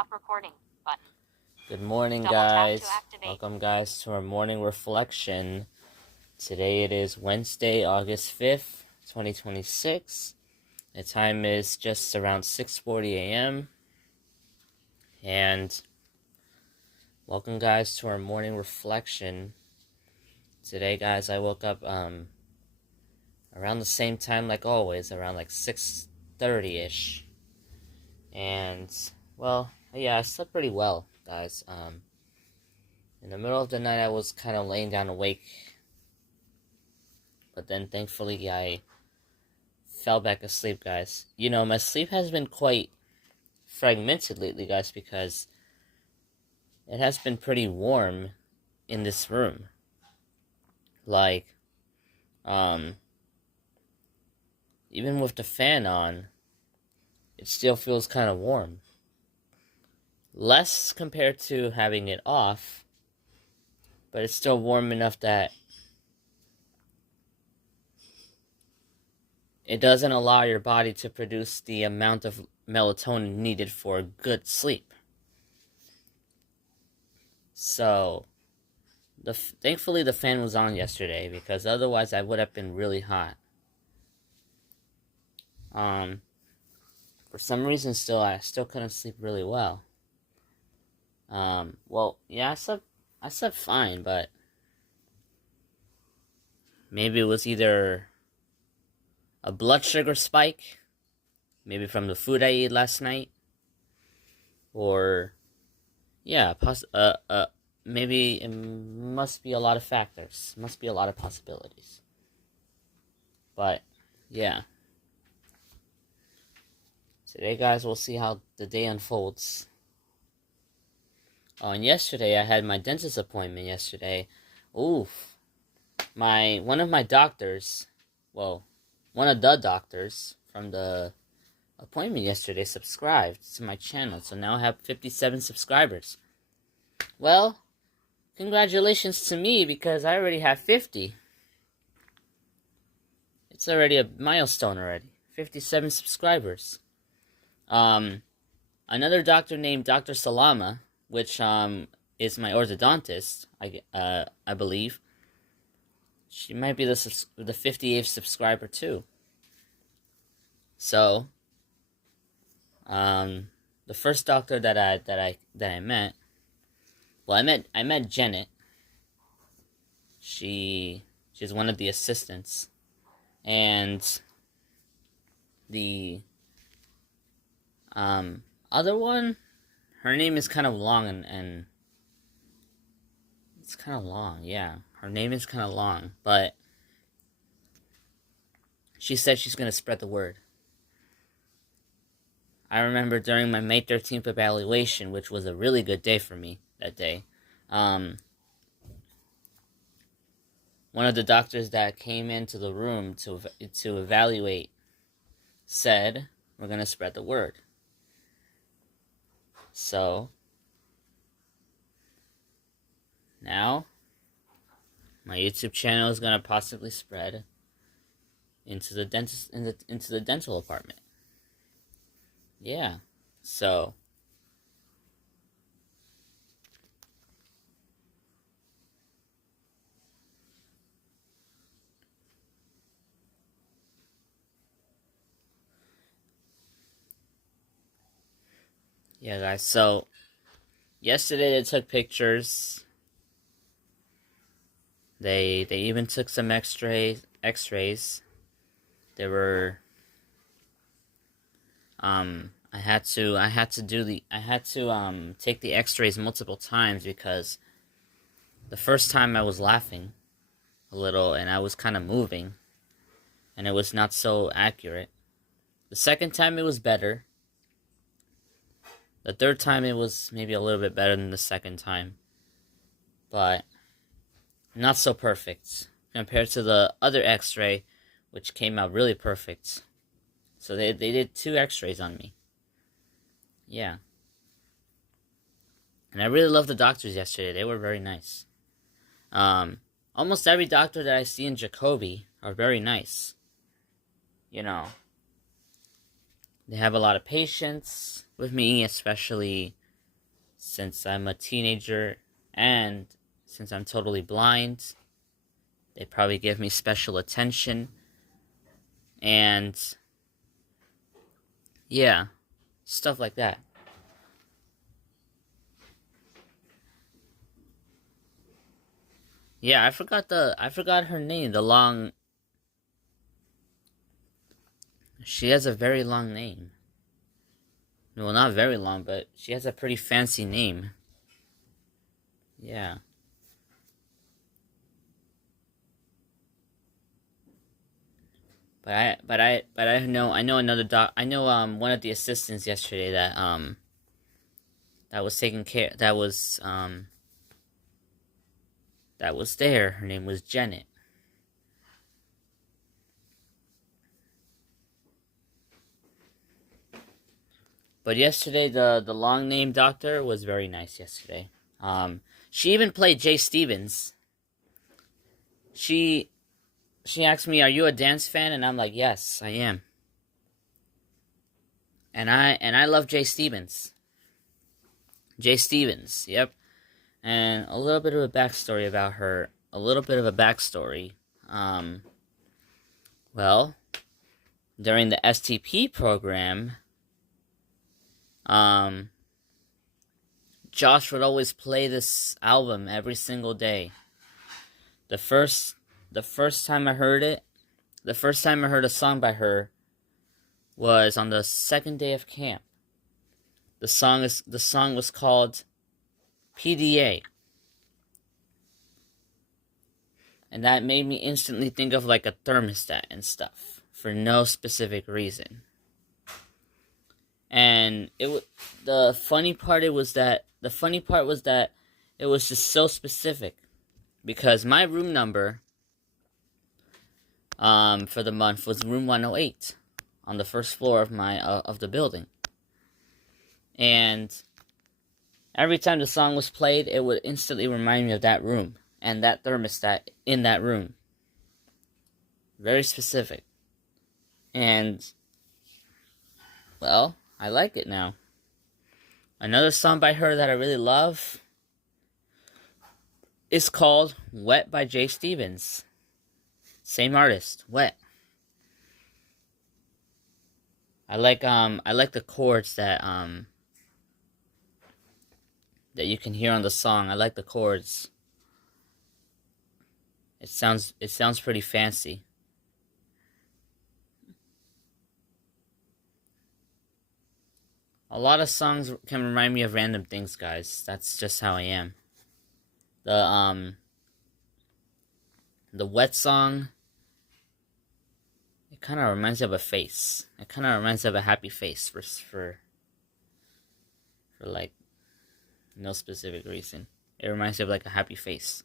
Stop recording button. Good morning, Double tap to guys. activate. Welcome, guys, to our morning reflection. Today it is Wednesday, August 5th, 2026. The time is just around 6:40 a.m. And welcome, guys, to our morning reflection. Today, guys, I woke up around the same time like always, around like 6:30-ish. And, well, yeah, I slept pretty well, guys. In the middle of the night, I was kind of laying down awake, but then thankfully I fell back asleep, guys. You know, my sleep has been quite fragmented lately, guys, because it has been pretty warm in this room. Like, even with the fan on, it still feels kind of warm. Less compared to having it off, but it's still warm enough that it doesn't allow your body to produce the amount of melatonin needed for good sleep. So, thankfully the fan was on yesterday, because otherwise I would have been really hot. For some reason I still couldn't sleep really well. Well, yeah, I slept fine, but maybe it was either a blood sugar spike, maybe from the food I ate last night, or yeah, maybe it must be a lot of factors, must be a lot of possibilities. But yeah, today, guys, we'll see how the day unfolds. Oh, and yesterday I had my dentist appointment yesterday. Oof. One of the doctors from the appointment yesterday subscribed to my channel, so now I have 57 subscribers. Well, congratulations to me, because I already have 50. It's already a milestone already. 57 subscribers. Another doctor named Dr. Salama, which is my orthodontist, I believe. She might be the 58th subscriber too. So, the first doctor that I met, well, I met Janet. She's one of the assistants, and the other one, her name is kind of long, and it's kind of long, yeah. Her name is kind of long, but she said she's going to spread the word. I remember during my May 13th evaluation, which was a really good day for me that day, one of the doctors that came into the room to evaluate said, "We're going to spread the word." So, now my YouTube channel is going to possibly spread into the dental department. Yeah. So, yeah, guys. So, yesterday they took pictures. They even took some X-rays. There were I had to take the X-rays multiple times, because the first time I was laughing a little and I was kind of moving, and it was not so accurate. The second time it was better. The third time it was maybe a little bit better than the second time, but not so perfect compared to the other X-ray, which came out really perfect. So they did 2 X-rays on me. Yeah. And I really loved the doctors yesterday. They were very nice. Almost every doctor that I see in Jacoby are very nice. You know, they have a lot of patience with me, especially since I'm a teenager and since I'm totally blind, they probably give me special attention. And yeah, stuff like that. Yeah, I forgot her name. She has a very long name. Well, not very long, but she has a pretty fancy name. Yeah. I know another I know one of the assistants yesterday that was taking care that was there. Her name was Janet. But yesterday the long name doctor was very nice yesterday. She even played Jay Stevens. She asked me, "Are you a dance fan?" And I'm like, "Yes, I am." And I love Jay Stevens. Jay Stevens, yep. And a little bit of a backstory about her. A little bit of a backstory. Well, during the STP program, Josh would always play this album every single day. The first time I heard it, the first time I heard a song by her was on the second day of camp. The song was called PDA. And that made me instantly think of like a thermostat and stuff for no specific reason. And the funny part was that it was just so specific, because my room number for the month was room 108 on the first floor of the building. And every time the song was played, it would instantly remind me of that room and that thermostat in that room. Very specific. And, well, I like it now. Another song by her that I really love is called Wet by Jay Stevens. Same artist, Wet. I like the chords that you can hear on the song. I like the chords. It sounds pretty fancy. A lot of songs can remind me of random things, guys. That's just how I am. The Wet song, it kind of reminds me of a face. It kind of reminds me of a happy face for like no specific reason. It reminds me of like a happy face.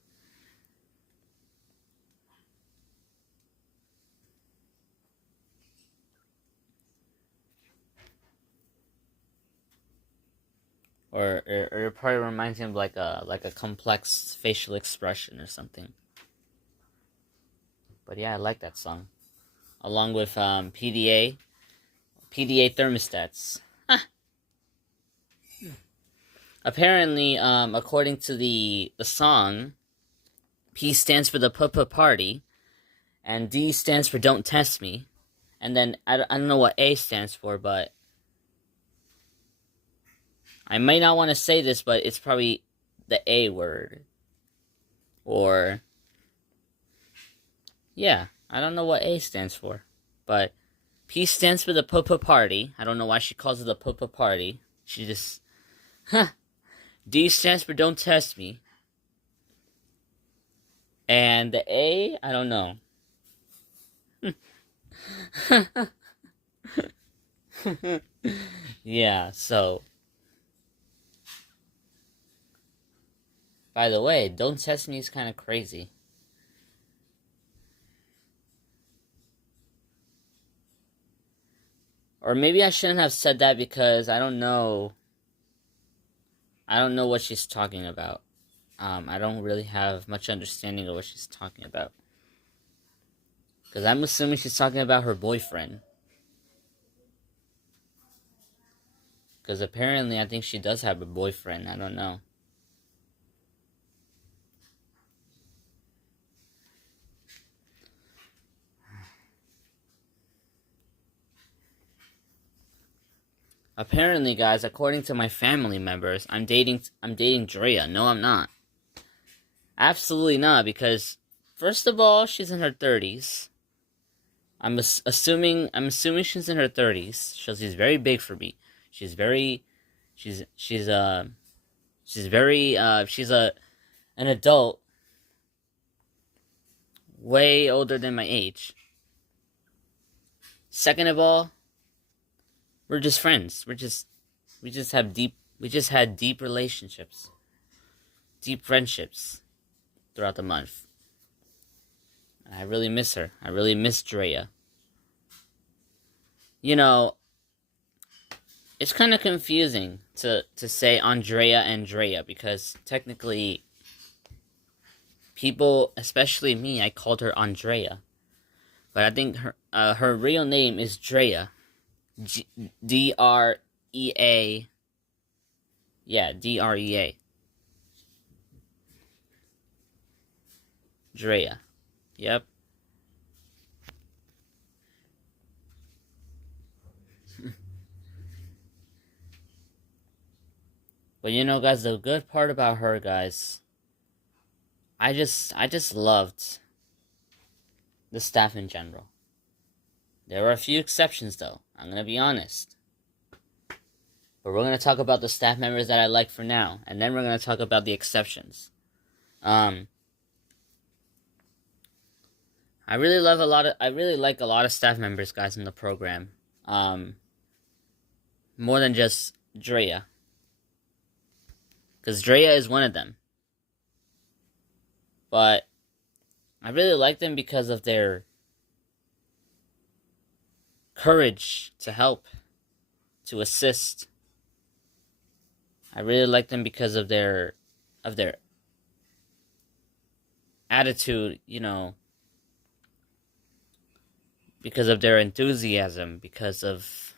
Or it probably reminds me of like a complex facial expression or something. But yeah, I like that song. Along with PDA thermostats. Apparently, according to the song, P stands for the party, and D stands for don't test me, and then I don't know what A stands for, but I might not want to say this, but it's probably the A word. Or, yeah, I don't know what A stands for, but P stands for the party. I don't know why she calls it the party. She just, D stands for don't test me. And the A, I don't know. Yeah, so. By the way, don't test me is kind of crazy. Or maybe I shouldn't have said that because I don't know. I don't know what she's talking about. I don't really have much understanding of what she's talking about. Because I'm assuming she's talking about her boyfriend. Because apparently I think she does have a boyfriend. I don't know. Apparently, guys, according to my family members, I'm dating Drea. No, I'm not. Absolutely not, because first of all, she's in her 30s. I'm assuming she's in her 30s. So she's very big for me. She's very she's an adult, way older than my age. Second of all, we're just friends. We just had deep relationships, deep friendships throughout the month. I really miss her. I really miss Drea. You know, it's kind of confusing to say Andrea and Drea, because technically people, especially me, I called her Andrea. But I think her real name is Drea. D-R-E-A. Yeah, D-R-E-A. Drea. Yep. But you know, guys, the good part about her, guys, I just loved the staff in general. There were a few exceptions, though. I'm gonna be honest. But we're gonna talk about the staff members that I like for now, and then we're gonna talk about the exceptions. I really like a lot of staff members, guys, in the program. More than just Drea. Because Drea is one of them. But I really like them because of their courage to help, to assist. I really like them because of their attitude, you know, because of their enthusiasm, because of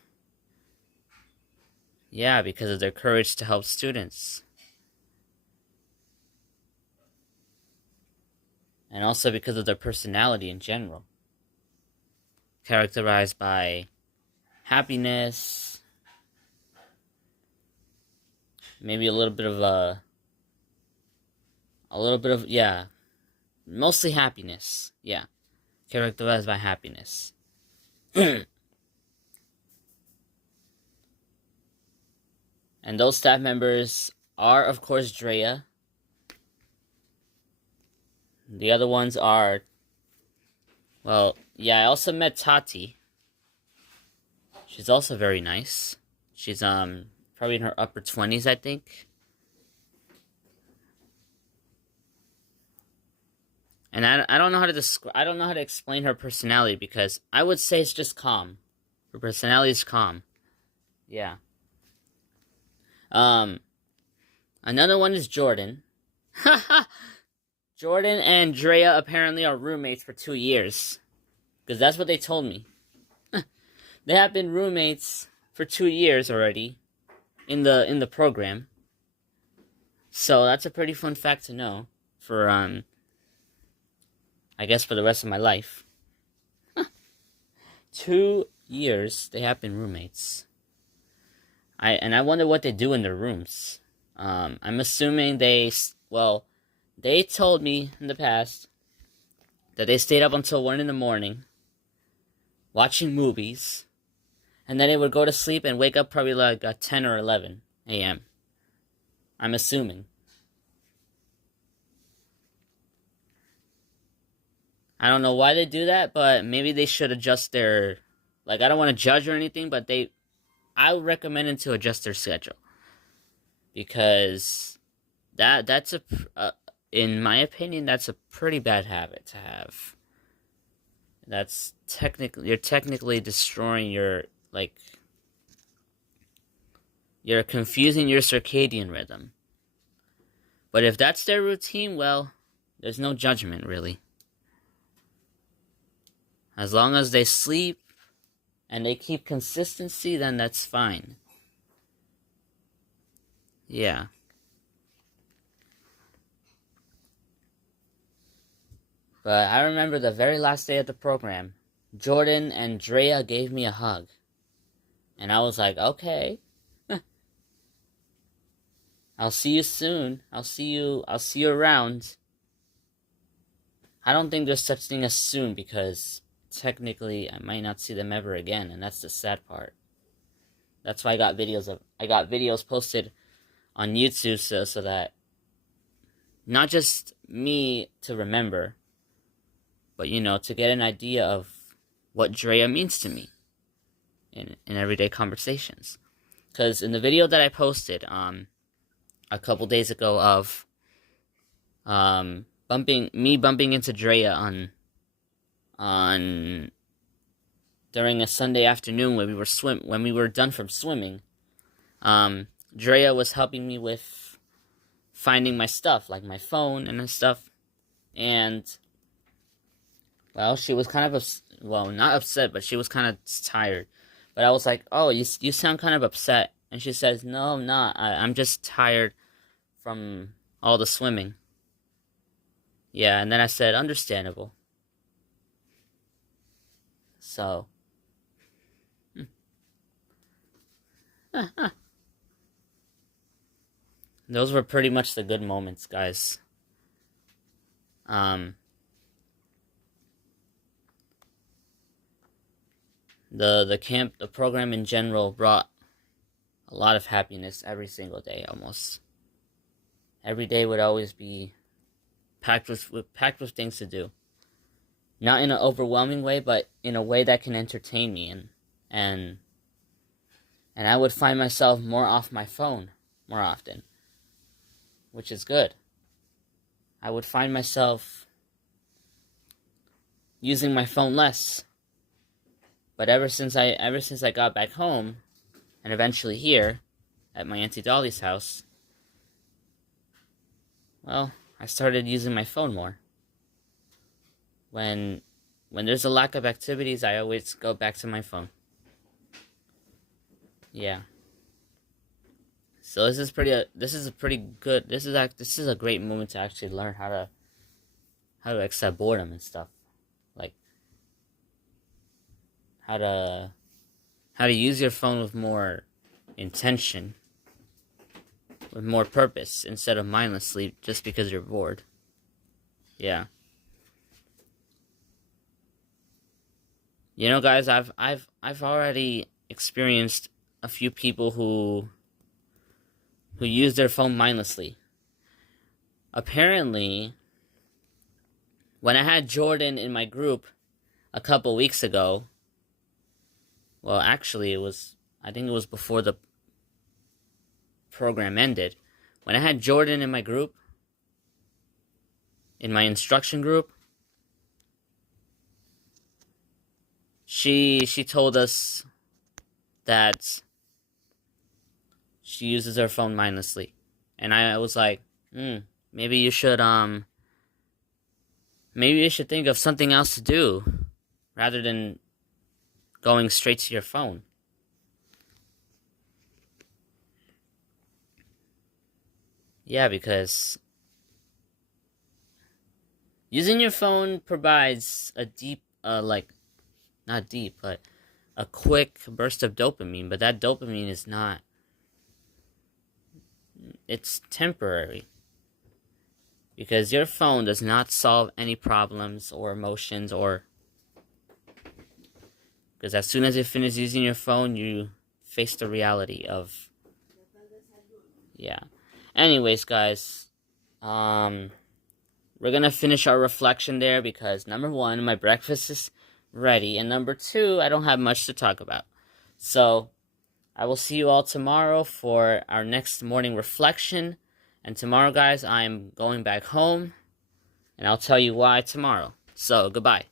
their courage to help students. And also because of their personality in general. Characterized by happiness, maybe mostly happiness. Yeah. Characterized by happiness. And those staff members are, of course, Drea. The other ones are, I also met Tati. She's also very nice. She's probably in her upper 20s, I think. And I don't know how to explain her personality, because I would say it's just calm. Her personality is calm. Yeah. Another one is Jordan. Jordan and Drea apparently are roommates for 2 years. Because that's what they told me. They have been roommates for 2 years already in the program. So that's a pretty fun fact to know for I guess for the rest of my life. 2 years they have been roommates. I wonder what they do in their rooms. I'm assuming they told me in the past that they stayed up until 1 in the morning watching movies, and then they would go to sleep and wake up probably like at 10 or 11 a.m. I'm assuming. I don't know why they do that, but maybe they should adjust their... I don't want to judge or anything, but I would recommend them to adjust their schedule. Because that's in my opinion, that's a pretty bad habit to have. You're technically destroying you're confusing your circadian rhythm. But if that's their routine, well, there's no judgment, really. As long as they sleep and they keep consistency, then that's fine. Yeah. But I remember the very last day of the program, Jordan and Drea gave me a hug. And I was like, okay. I'll see you soon. I'll see you around. I don't think there's such thing as soon, because technically I might not see them ever again, and that's the sad part. That's why I got videos posted on YouTube so that not just me to remember, but to get an idea of what Drea means to me in everyday conversations. Because in the video that I posted a couple days ago of bumping into Drea on during a Sunday afternoon when we were done from swimming, Drea was helping me with finding my stuff, like my phone and stuff, and well, she was kind of not upset, but she was kind of tired. But I was like, "Oh, you sound kind of upset," and she says, "No, I'm not. I'm just tired from all the swimming." Yeah, and then I said, "Understandable." So. Those were pretty much the good moments, guys. The program in general brought a lot of happiness every single day, almost. Every day would always be packed with things to do. Not in an overwhelming way, but in a way that can entertain me, and I would find myself more off my phone more often, which is good. I would find myself using my phone less. But ever since I got back home, and eventually here, at my Auntie Dolly's house, well, I started using my phone more. When there's a lack of activities, I always go back to my phone. Yeah. So this is a great moment to actually learn how to accept boredom and stuff. Like how to use your phone with more intention, with more purpose, instead of mindlessly just because you're bored. Yeah. Guys, I've already experienced a few people who use their phone mindlessly. Apparently, when I had Jordan in my group a couple weeks ago, well, actually, I think it was before the program ended. When I had Jordan in my group, in my instruction group, she told us that she uses her phone mindlessly. And I was like, maybe you should think of something else to do rather than going straight to your phone. Yeah, because using your phone provides a deep, not deep, but a quick burst of dopamine, but that dopamine is not, it's temporary. Because your phone does not solve any problems or emotions, because as soon as you finish using your phone, you face the reality of, yeah. Anyways, guys, we're gonna finish our reflection there, because number one, my breakfast is ready, and number two, I don't have much to talk about. So I will see you all tomorrow for our next morning reflection. And tomorrow, guys, I'm going back home, and I'll tell you why tomorrow. So, goodbye.